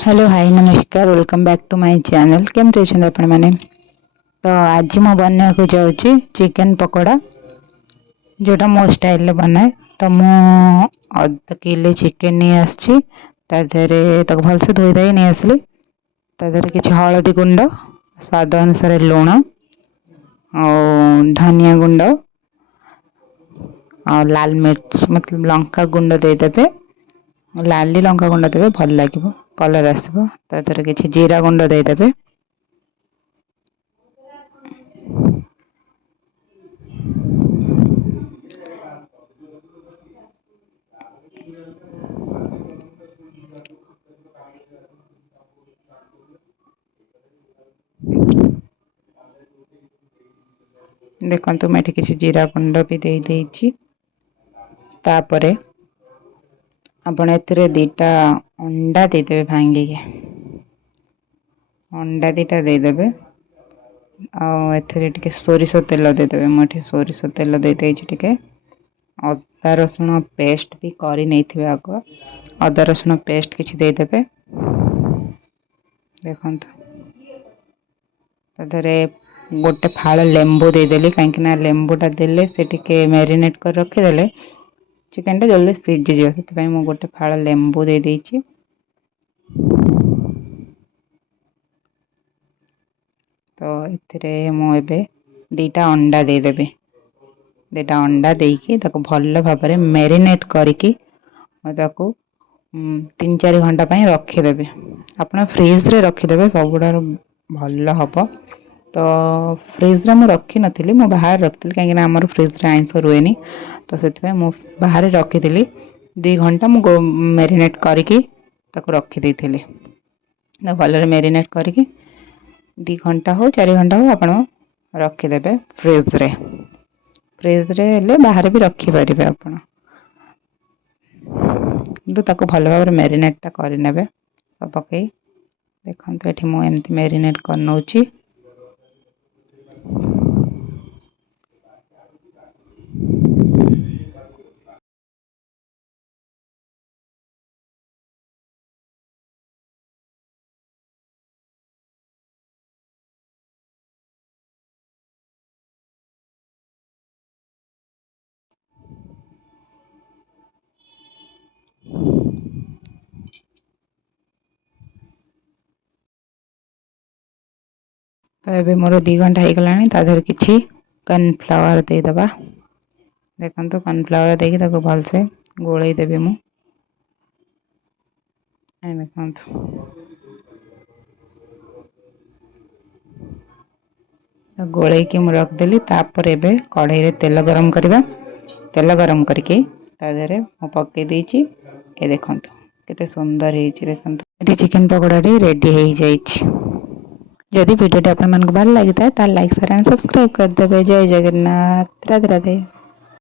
Hello hi नमस्कार welcome back to my channel केमती अच्छे आपण मैंने तो आज मैं बनने को जाऊँगी चिकन पकोड़ा जोटा मो स्टाइल बनाए। तो मु अध किलो चिकन नहीं आसी भलसे धोई धाई नहीं आसली कि हलदी गुंड स्वाद अनुसार लुण और धनिया गुंड और लाल मिर्च मतलब लंका गुंड देदेवे लाली लंका गुंड देवे भल लगे कलर आसो कि जीरा गुंड देदेवे देखो मैं किसी जीरा गुंड भी दे देइछि। तापरे आपण एथिरे दीटा अंडा देदेवे भांगी के अंडा दीटा देदेवे टिके सोरिष तेल देदेवे मुझे सोरिष तेल दे टिके अदा रसुण पेस्ट भी करी नहीं आग अदा रसुण पेस्ट किसी देदेवे देखो ताधरे गोटे फाड़ लेंबू देदेली कहीं लेंबूटा देले से टिके मैरिनेट कर रखीदे चिकन टा जल्दी सीझी जाए मुझे गोटे फाड़ लेंबू दे देइछि। तो इतरे मुझे दीटा अंडा देदेवी दीटा अंडा देकी भल भाव मैरिनेट करके 3-4 घंटा रखीदेवी आप फ्रिज रे रखीदेवे सबुठ भल हम। तो फ्रिज रे मुझे रखी नी मु बाहर रखी कहीं आमर फ्रिज रे आइंस रुएनी तो से बाहर रखी 2 घंटा मुझे मैरिनेट करके रखी भल मैरिनेट करके 2 घंटा हो 4 घंटा हो आप रखीदे फ्रिज रे बाहर भी रखिपारे आप ताको भल भाव मैरिनेटा करने पकई देखो ये मुझे मैरिनेट कर नौची। तो ये मोर 2 घंटा हो गला तादेर किसी कॉर्नफ्लावर देदबा देखो तो कॉर्नफ्लावर देकी भलसे गोलई देवी मु देखो तो गोलई की मु रखदेली तापर एबे कढ़ाई रे तेल गरम करवा तेल गरम करके तादेरे मु पकई देइछि। ए देखो केते सुंदर हेछि देखो ये चिकन पकोड़ा रेडी हो जाइछि। जदि वीडियो आप भल लगी था लाइक शेयर एंड सब्सक्राइब करदे। जय जगन्नाथ राधे राधे।